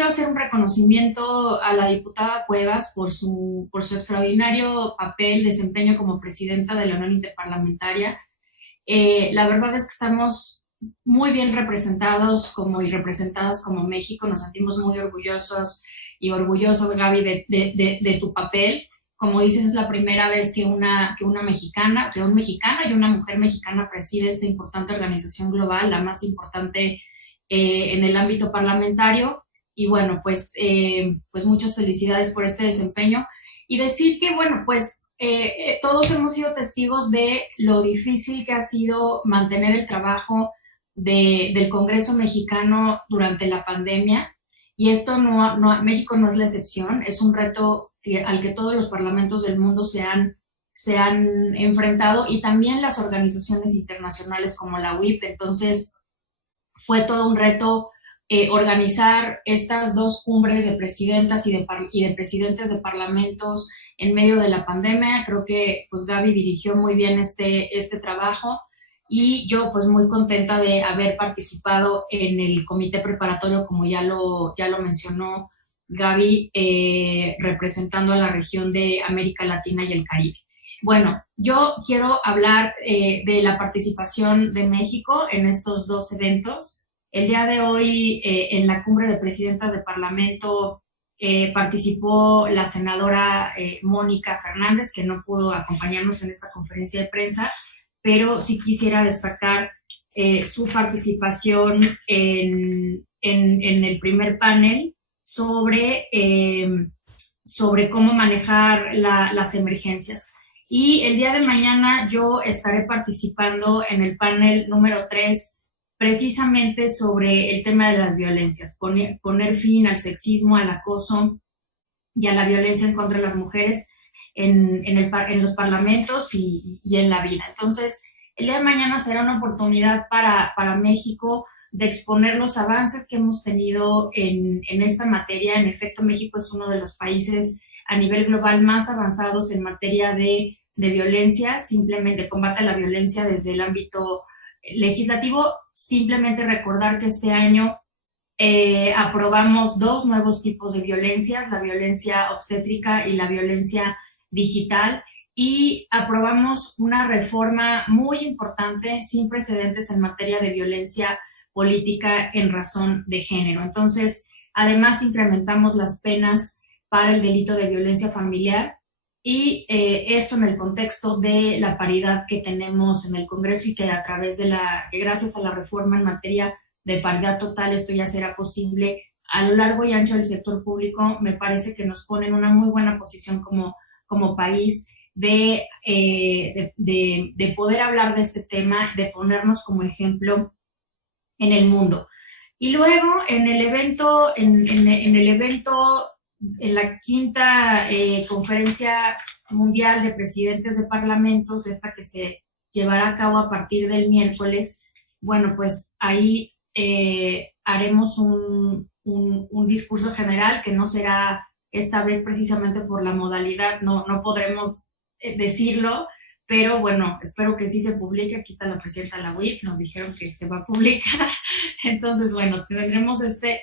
quiero hacer un reconocimiento a la diputada Cuevas por su extraordinario papel, desempeño como presidenta de la Unión Interparlamentaria. La verdad es que estamos muy bien representados como y representadas como México, nos sentimos muy orgullosos y orgullosos, Gaby, de tu papel. Como dices, es la primera vez que una mexicana, que un mexicano y una mujer mexicana preside esta importante organización global, la más importante en el ámbito parlamentario. Y bueno, pues muchas felicidades por este desempeño. Y decir que, bueno, pues todos hemos sido testigos de lo difícil que ha sido mantener el trabajo del Congreso mexicano durante la pandemia. Y esto México no es la excepción, es un reto al que todos los parlamentos del mundo se han enfrentado y también las organizaciones internacionales como la UIP. Entonces, fue todo un reto organizar estas dos cumbres de presidentas y de presidentes de parlamentos en medio de la pandemia. Creo que pues Gaby dirigió muy bien este trabajo y yo pues muy contenta de haber participado en el comité preparatorio, como ya lo mencionó Gaby, representando a la región de América Latina y el Caribe. Bueno, yo quiero hablar de la participación de México en estos dos eventos. El día de hoy, en la cumbre de presidentas de Parlamento, participó la senadora Mónica Fernández, que no pudo acompañarnos en esta conferencia de prensa, pero sí quisiera destacar su participación en el primer panel sobre cómo manejar las emergencias. Y el día de mañana yo estaré participando en el panel número 3, precisamente sobre el tema de las violencias, poner fin al sexismo, al acoso y a la violencia en contra de las mujeres en los parlamentos y en la vida. Entonces, el día de mañana será una oportunidad para México de exponer los avances que hemos tenido en esta materia. En efecto, México es uno de los países a nivel global más avanzados en materia de violencia, simplemente combate a la violencia desde el ámbito legislativo. Simplemente recordar que este año aprobamos dos nuevos tipos de violencias, la violencia obstétrica y la violencia digital, y aprobamos una reforma muy importante, sin precedentes en materia de violencia política en razón de género. Entonces, además incrementamos las penas para el delito de violencia familiar y esto en el contexto de la paridad que tenemos en el Congreso y que gracias a la reforma en materia de paridad total esto ya será posible a lo largo y ancho del sector público. Me parece que nos pone en una muy buena posición como país de poder hablar de este tema, de ponernos como ejemplo en el mundo. Y luego en el evento, en la quinta conferencia mundial de presidentes de parlamentos, esta que se llevará a cabo a partir del miércoles, bueno, pues ahí haremos un discurso general que no será esta vez precisamente por la modalidad, no podremos decirlo, pero bueno, espero que sí se publique. Aquí está la presidenta de la UIP, nos dijeron que se va a publicar. Entonces, bueno, tendremos este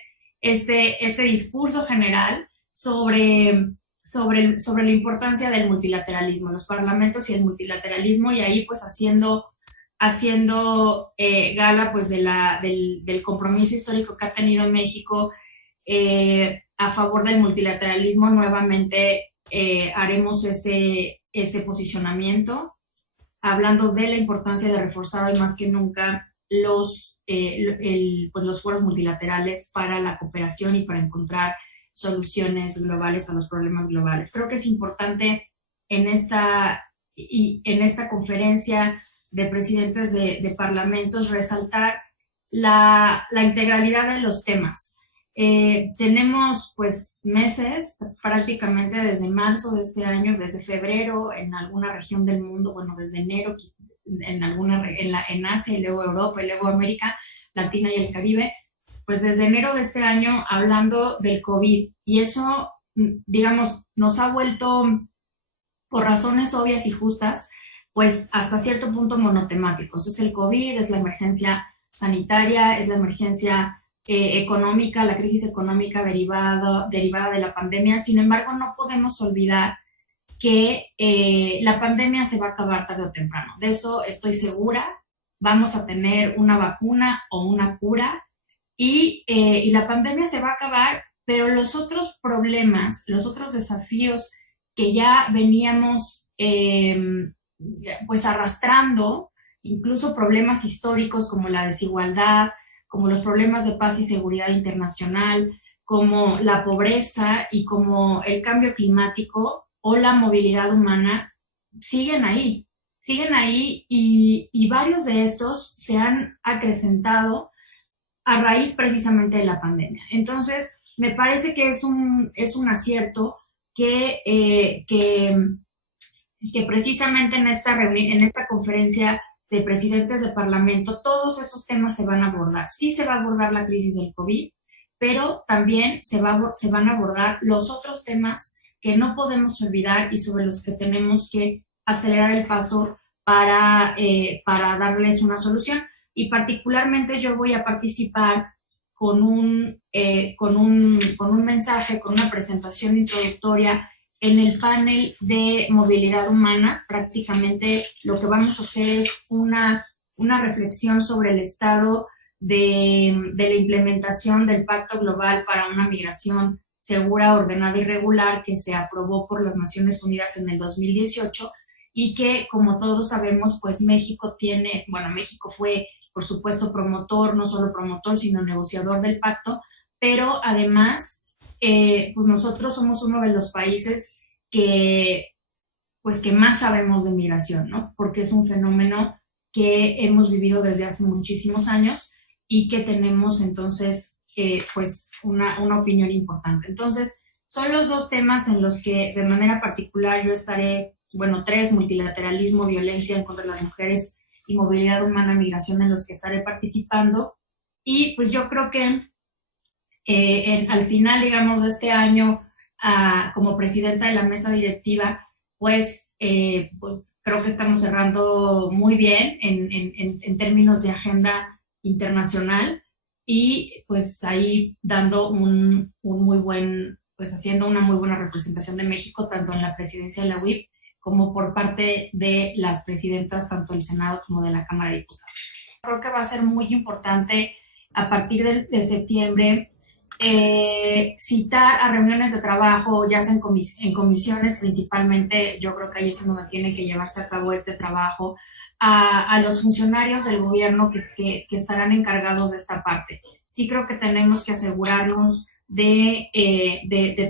discurso general sobre la importancia del multilateralismo, los parlamentos y el multilateralismo, y ahí pues haciendo gala pues del compromiso histórico que ha tenido México a favor del multilateralismo. Nuevamente haremos ese posicionamiento, hablando de la importancia de reforzar hoy más que nunca los foros multilaterales para la cooperación y para encontrar soluciones globales a los problemas globales. Creo que es importante en esta conferencia de presidentes de parlamentos resaltar la integralidad de los temas. Tenemos pues meses, prácticamente desde marzo de este año, desde febrero en alguna región del mundo, bueno, desde enero en Asia y luego Europa y luego América Latina y el Caribe, pues desde enero de este año hablando del COVID, y eso, digamos, nos ha vuelto, por razones obvias y justas, pues hasta cierto punto monotemáticos. Es el COVID, es la emergencia sanitaria, es la emergencia económica, la crisis económica derivada de la pandemia. Sin embargo, no podemos olvidar que la pandemia se va a acabar tarde o temprano. De eso estoy segura. Vamos a tener una vacuna o una cura y la pandemia se va a acabar, pero los otros problemas, los otros desafíos que ya veníamos pues arrastrando, incluso problemas históricos como la desigualdad, como los problemas de paz y seguridad internacional, como la pobreza y como el cambio climático o la movilidad humana, siguen ahí y varios de estos se han acrecentado a raíz precisamente de la pandemia. Entonces, me parece que es un acierto que precisamente en esta conferencia de presidentes de parlamento, todos esos temas se van a abordar. Sí se va a abordar la crisis del COVID, pero también se van a abordar los otros temas que no podemos olvidar y sobre los que tenemos que acelerar el paso para darles una solución. Y particularmente yo voy a participar con un mensaje, con una presentación introductoria en el panel de movilidad humana. Prácticamente lo que vamos a hacer es una reflexión sobre el estado de la implementación del Pacto Global para una Migración Segura, Ordenada y Regular que se aprobó por las Naciones Unidas en el 2018 y que, como todos sabemos, pues México fue, por supuesto, promotor, no solo promotor, sino negociador del pacto, pero además pues nosotros somos uno de los países que, pues que más sabemos de migración, ¿no? Porque es un fenómeno que hemos vivido desde hace muchísimos años y que tenemos entonces pues una opinión importante. Entonces, son los dos temas en los que de manera particular yo estaré, bueno, tres: multilateralismo, violencia en contra de las mujeres y movilidad humana, migración, en los que estaré participando. Y pues yo creo que al final, digamos, de este año, como presidenta de la mesa directiva, pues creo que estamos cerrando muy bien en términos de agenda internacional y pues ahí dando un muy buen, pues haciendo una muy buena representación de México, tanto en la presidencia de la UIP como por parte de las presidentas tanto del Senado como de la Cámara de Diputados. Creo que va a ser muy importante a partir de septiembre citar a reuniones de trabajo, ya sea en comisiones principalmente. Yo creo que ahí es donde tiene que llevarse a cabo este trabajo, a los funcionarios del gobierno que estarán encargados de esta parte. Sí creo que tenemos que asegurarnos de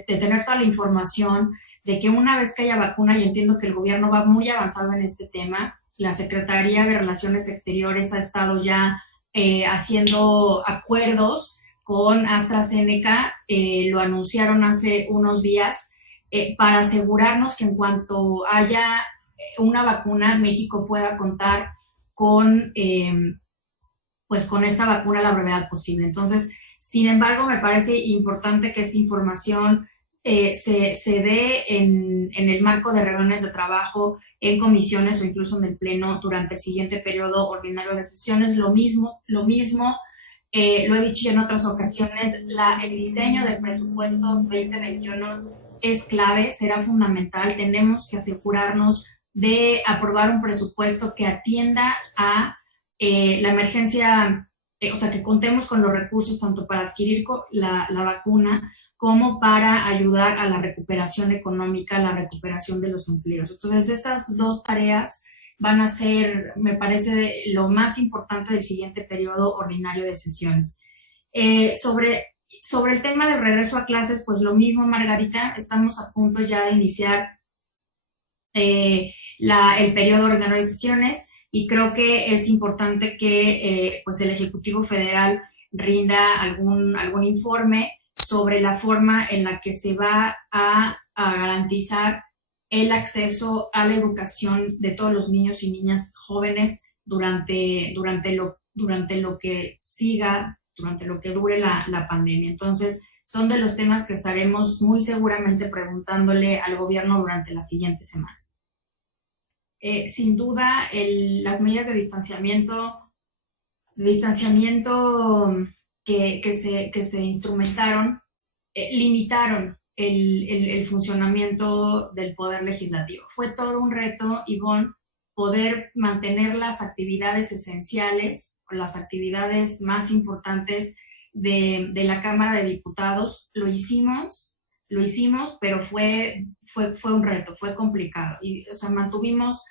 tener toda la información, de que una vez que haya vacuna, y entiendo que el gobierno va muy avanzado en este tema, la Secretaría de Relaciones Exteriores ha estado ya haciendo acuerdos con AstraZeneca, lo anunciaron hace unos días, para asegurarnos que en cuanto haya una vacuna, México pueda contar con, pues con esta vacuna a la brevedad posible. Entonces, sin embargo, me parece importante que esta información se dé en el marco de reuniones de trabajo, en comisiones o incluso en el Pleno durante el siguiente periodo ordinario de sesiones. Lo he dicho ya en otras ocasiones, el diseño del presupuesto 2021 es clave, será fundamental. Tenemos que asegurarnos de aprobar un presupuesto que atienda a la emergencia, o sea, que contemos con los recursos tanto para adquirir la vacuna como para ayudar a la recuperación económica, la recuperación de los empleos. Entonces, estas dos tareas van a ser, me parece, lo más importante del siguiente periodo ordinario de sesiones. Sobre el tema del regreso a clases, pues lo mismo, Margarita, estamos a punto ya de iniciar el periodo ordinario de sesiones y creo que es importante que pues el Ejecutivo Federal rinda algún informe sobre la forma en la que se va a garantizar el acceso a la educación de todos los niños y niñas jóvenes durante lo que siga, durante lo que dure la pandemia. Entonces, son de los temas que estaremos muy seguramente preguntándole al gobierno durante las siguientes semanas. Sin duda, las medidas de distanciamiento que se instrumentaron limitaron el funcionamiento del poder legislativo. Fue todo un reto, Ivonne, poder mantener las actividades esenciales, las actividades más importantes de la Cámara de Diputados. Lo hicimos, pero fue un reto, fue complicado. Y, o sea, mantuvimos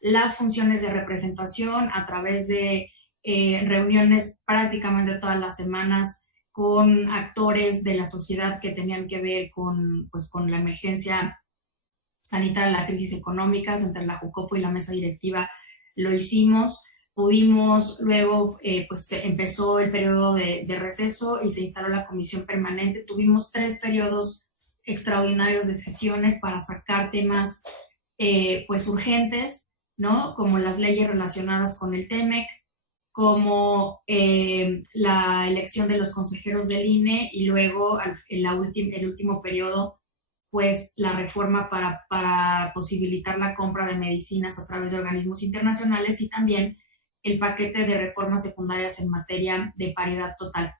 las funciones de representación a través de reuniones prácticamente todas las semanas con actores de la sociedad que tenían que ver con, pues, con la emergencia sanitaria, la crisis económica, entre la Jucopo y la mesa directiva lo hicimos. Pudimos, luego pues empezó el periodo de receso y se instaló la comisión permanente. Tuvimos 3 periodos extraordinarios de sesiones para sacar temas pues urgentes, ¿no? Como las leyes relacionadas con el TEMEC, como la elección de los consejeros del INE y luego el último periodo, pues la reforma para posibilitar la compra de medicinas a través de organismos internacionales y también el paquete de reformas secundarias en materia de paridad total.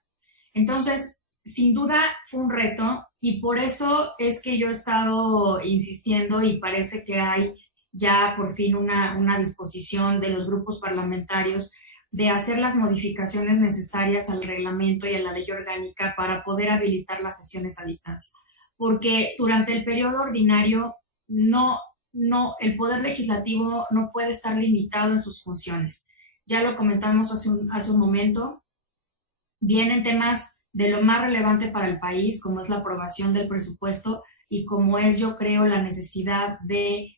Entonces, sin duda fue un reto y por eso es que yo he estado insistiendo y parece que hay ya por fin una disposición de los grupos parlamentarios de hacer las modificaciones necesarias al reglamento y a la ley orgánica para poder habilitar las sesiones a distancia. Porque durante el periodo ordinario el Poder Legislativo no puede estar limitado en sus funciones. Ya lo comentamos hace un momento, vienen temas de lo más relevante para el país, como es la aprobación del presupuesto y como es, yo creo, la necesidad de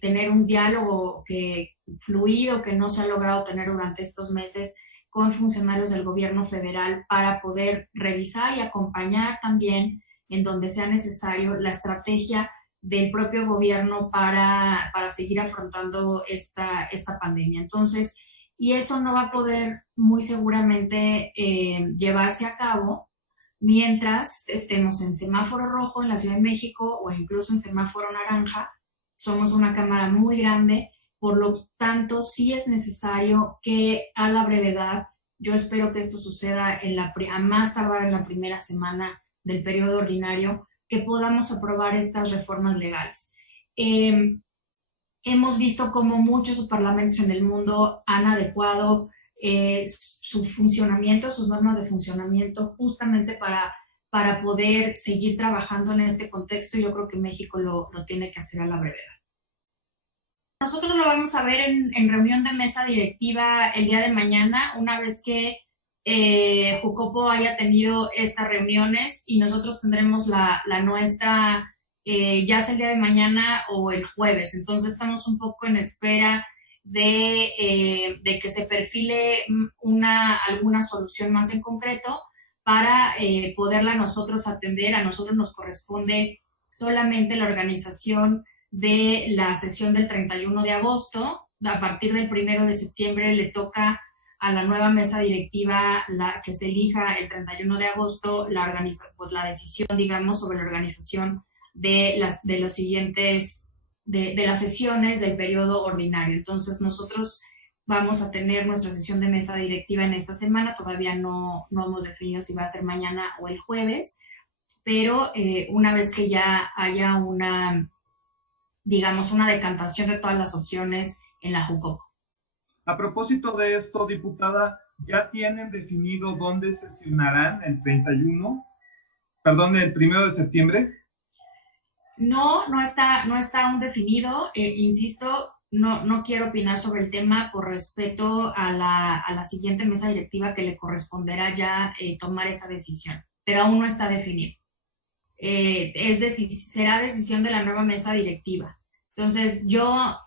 tener un diálogo fluido que no se ha logrado tener durante estos meses con funcionarios del gobierno federal para poder revisar y acompañar también en donde sea necesario la estrategia del propio gobierno para seguir afrontando esta pandemia. Entonces, y eso no va a poder muy seguramente llevarse a cabo mientras estemos en semáforo rojo en la Ciudad de México o incluso en semáforo naranja. Somos una cámara muy grande, por lo tanto sí es necesario que a la brevedad, yo espero que esto suceda a más tardar en la primera semana del periodo ordinario, que podamos aprobar estas reformas legales. Hemos visto cómo muchos parlamentos en el mundo han adecuado su funcionamiento, sus normas de funcionamiento, justamente para poder seguir trabajando en este contexto, y yo creo que México lo tiene que hacer a la brevedad. Nosotros lo vamos a ver en reunión de mesa directiva el día de mañana, una vez que Jucopo haya tenido estas reuniones, y nosotros tendremos la nuestra ya sea el día de mañana o el jueves. Entonces estamos un poco en espera de que se perfile alguna solución más en concreto para poderla nosotros atender. A nosotros nos corresponde solamente la organización de la sesión del 31 de agosto. A partir del 1 de septiembre le toca a la nueva mesa directiva que se elija el 31 de agosto pues la decisión, digamos, sobre la organización de las siguientes, de las sesiones del periodo ordinario. Entonces nosotros vamos a tener nuestra sesión de mesa directiva en esta semana. Todavía no hemos definido si va a ser mañana o el jueves, pero una vez que ya haya digamos, una decantación de todas las opciones en la Jucopo. A propósito de esto, diputada, ¿ya tienen definido dónde sesionarán el 1 de septiembre? No está aún definido. Insisto, no quiero opinar sobre el tema por respeto a la siguiente mesa directiva, que le corresponderá ya tomar esa decisión, pero aún no está definido. Es decir, será decisión de la nueva mesa directiva. Entonces,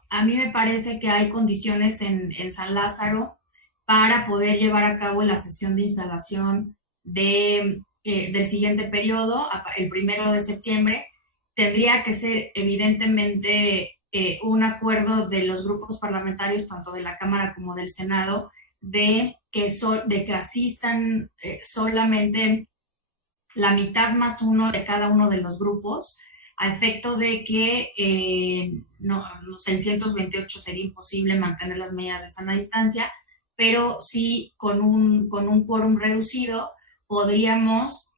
a mí me parece que hay condiciones en San Lázaro para poder llevar a cabo la sesión de instalación del siguiente periodo, el 1 de septiembre. Tendría que ser evidentemente un acuerdo de los grupos parlamentarios, tanto de la Cámara como del Senado, de que asistan solamente la mitad más uno de cada uno de los grupos, a efecto de que los 628 sería imposible mantener las medidas de sana distancia, pero sí con un quórum reducido podríamos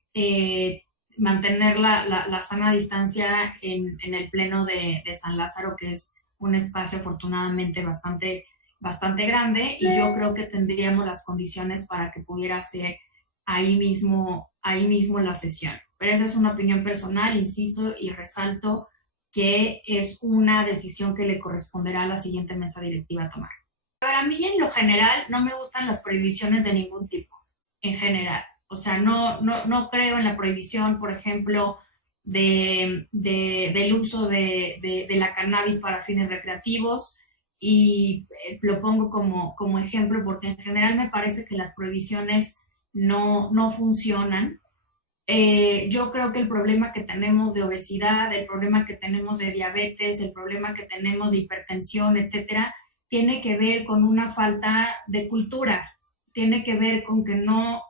mantener la sana distancia en el Pleno de San Lázaro, que es un espacio afortunadamente bastante grande, y yo creo que tendríamos las condiciones para que pudiera ser ahí mismo la sesión. Pero esa es una opinión personal, insisto y resalto que es una decisión que le corresponderá a la siguiente mesa directiva tomar. Para mí, en lo general, no me gustan las prohibiciones de ningún tipo, en general. O sea, no creo en la prohibición, por ejemplo, del uso de la cannabis para fines recreativos, y lo pongo como ejemplo porque en general me parece que las prohibiciones no funcionan. Yo creo que el problema que tenemos de obesidad, el problema que tenemos de diabetes, el problema que tenemos de hipertensión, etcétera, tiene que ver con una falta de cultura, tiene que ver con que no,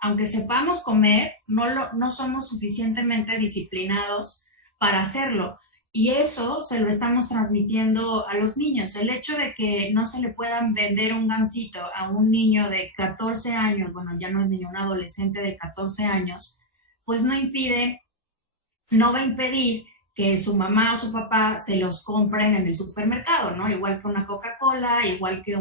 aunque sepamos comer, no somos suficientemente disciplinados para hacerlo. Y eso se lo estamos transmitiendo a los niños. El hecho de que no se le puedan vender un gansito a un niño de 14 años, bueno, ya no es niño, un adolescente de 14 años, pues no va a impedir que su mamá o su papá se los compren en el supermercado, ¿no? Igual que una Coca-Cola, igual que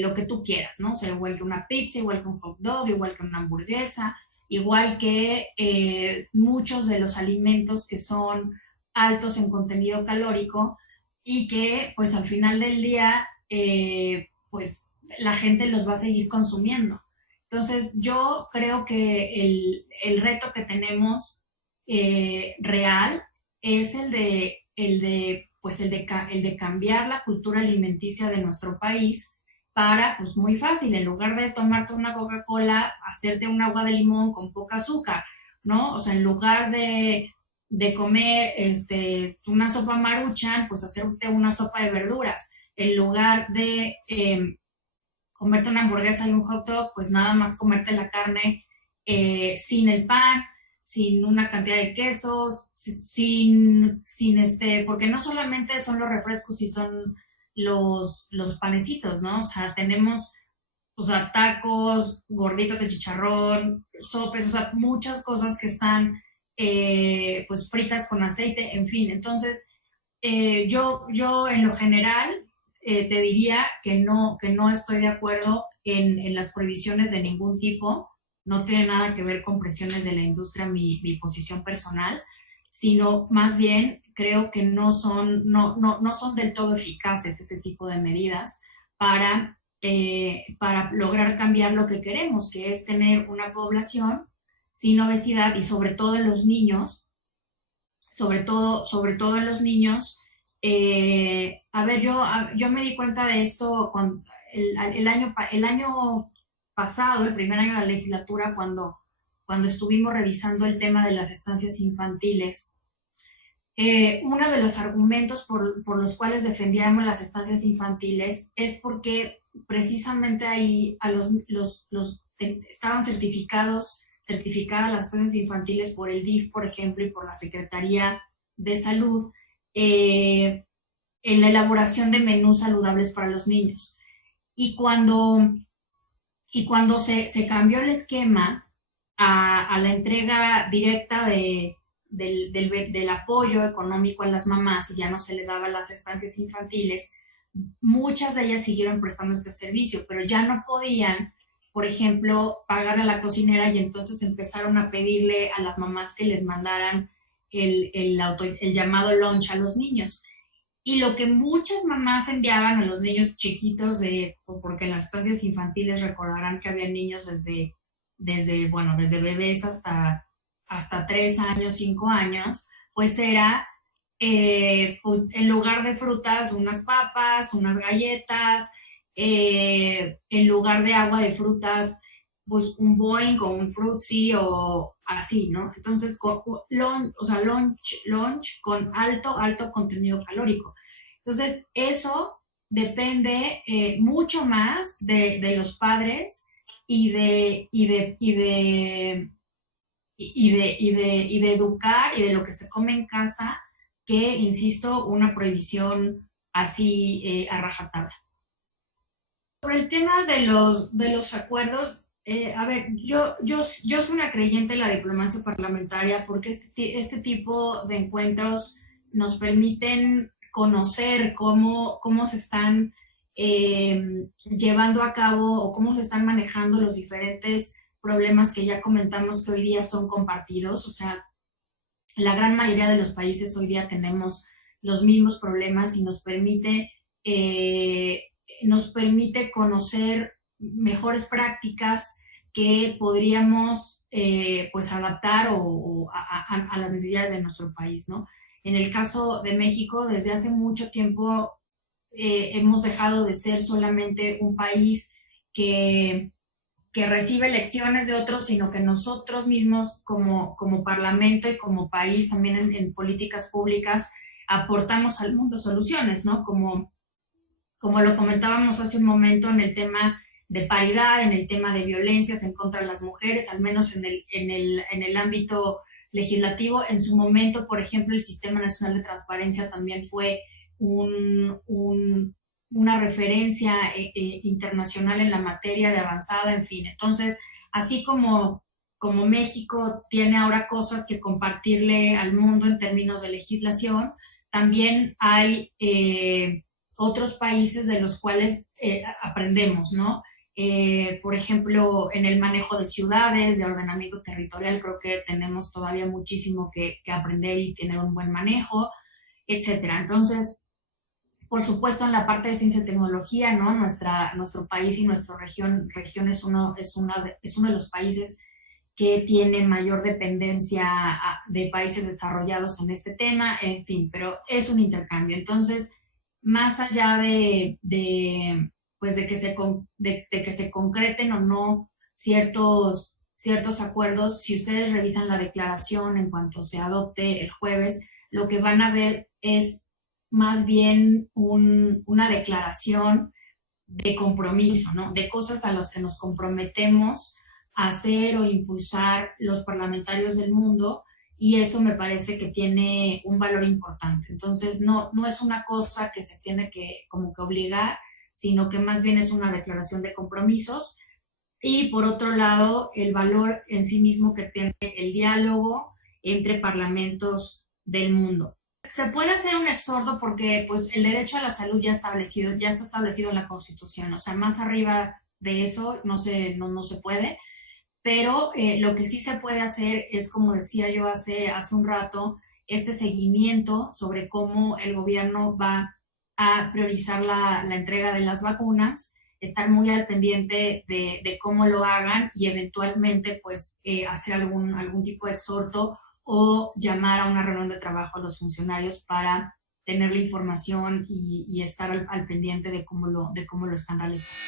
lo que tú quieras, ¿no? O sea, igual que una pizza, igual que un hot dog, igual que una hamburguesa, igual que muchos de los alimentos que son altos en contenido calórico y que pues al final del día pues la gente los va a seguir consumiendo. Entonces, yo creo que el reto que tenemos real es pues el de cambiar la cultura alimenticia de nuestro país para, pues muy fácil, en lugar de tomarte una Coca-Cola, hacerte un agua de limón con poca azúcar, ¿no? O sea, en lugar de comer una sopa Maruchan, pues hacerte una sopa de verduras. En lugar de comerte una hamburguesa y un hot dog, pues nada más comerte la carne sin el pan, sin una cantidad de quesos, porque no solamente son los refrescos y son los panecitos, ¿no? O sea, tenemos, o sea, tacos, gorditas de chicharrón, sopes, o sea, muchas cosas que están pues fritas con aceite, en fin. Entonces, yo en lo general te diría que no estoy de acuerdo en las prohibiciones de ningún tipo. No tiene nada que ver con presiones de la industria mi posición personal, sino más bien creo que no son del todo eficaces ese tipo de medidas para lograr cambiar lo que queremos, que es tener una población sin obesidad y sobre todo en los niños, sobre todo en los niños. A ver, yo me di cuenta de esto el año pasado, el primer año de la legislatura, cuando estuvimos revisando el tema de las estancias infantiles. Uno de los argumentos por los cuales defendíamos las estancias infantiles es porque precisamente ahí estaban certificadas las estancias infantiles por el DIF, por ejemplo, y por la Secretaría de Salud, en la elaboración de menús saludables para los niños. Y cuando se cambió el esquema a la entrega directa del apoyo económico a las mamás y ya no se le daba las estancias infantiles, muchas de ellas siguieron prestando este servicio, pero ya no podían, por ejemplo, pagar a la cocinera, y entonces empezaron a pedirle a las mamás que les mandaran el llamado lunch a los niños. Y lo que muchas mamás enviaban a los niños chiquitos, porque en las estancias infantiles recordarán que había niños desde bebés hasta 3 años, 5 años, pues era, pues en lugar de frutas, unas papas, unas galletas, en lugar de agua de frutas, pues un Boing o un Fruitsy o así, ¿no? Entonces, lunch con alto contenido calórico. Entonces, eso depende mucho más de los padres y de educar y de lo que se come en casa, que, insisto, una prohibición así a rajatabla. Por el tema de los acuerdos, a ver, yo soy una creyente en la diplomacia parlamentaria porque este tipo de encuentros nos permiten conocer cómo se están llevando a cabo o cómo se están manejando los diferentes problemas que ya comentamos que hoy día son compartidos. O sea, la gran mayoría de los países hoy día tenemos los mismos problemas y nos permite conocer mejores prácticas que podríamos pues adaptar a las necesidades de nuestro país, ¿no? En el caso de México, desde hace mucho tiempo hemos dejado de ser solamente un país que que recibe lecciones de otros, sino que nosotros mismos como parlamento y como país también en políticas públicas aportamos al mundo soluciones, ¿no? Como lo comentábamos hace un momento en el tema de paridad, en el tema de violencias en contra de las mujeres, al menos en el ámbito legislativo. En su momento, por ejemplo, el Sistema Nacional de Transparencia también fue una referencia internacional en la materia de avanzada, en fin. Entonces, así como México tiene ahora cosas que compartirle al mundo en términos de legislación, también hay otros países de los cuales aprendemos, ¿no? Por ejemplo, en el manejo de ciudades, de ordenamiento territorial, creo que tenemos todavía muchísimo que aprender y tener un buen manejo, etcétera. Entonces, por supuesto, en la parte de ciencia y tecnología, ¿no? Nuestro país y nuestra región es uno de los países que tiene mayor dependencia de países desarrollados en este tema, en fin, pero es un intercambio. Entonces, más allá pues de que se concreten o no ciertos acuerdos, si ustedes revisan la declaración en cuanto se adopte el jueves, lo que van a ver es más bien una declaración de compromiso, ¿no? De cosas a las que nos comprometemos a hacer o impulsar los parlamentarios del mundo, y eso me parece que tiene un valor importante. Entonces, no es una cosa que se tiene que como que obligar, sino que más bien es una declaración de compromisos. Y por otro lado, el valor en sí mismo que tiene el diálogo entre parlamentos del mundo. Se puede hacer un exhorto porque pues el derecho a la salud ya está establecido en la Constitución. O sea, más arriba de eso no se puede, pero lo que sí se puede hacer es, como decía yo hace un rato, este seguimiento sobre cómo el gobierno va a priorizar la entrega de las vacunas, estar muy al pendiente de cómo lo hagan y eventualmente pues hacer algún tipo de exhorto o llamar a una reunión de trabajo a los funcionarios para tener la información y estar al pendiente de cómo lo están realizando.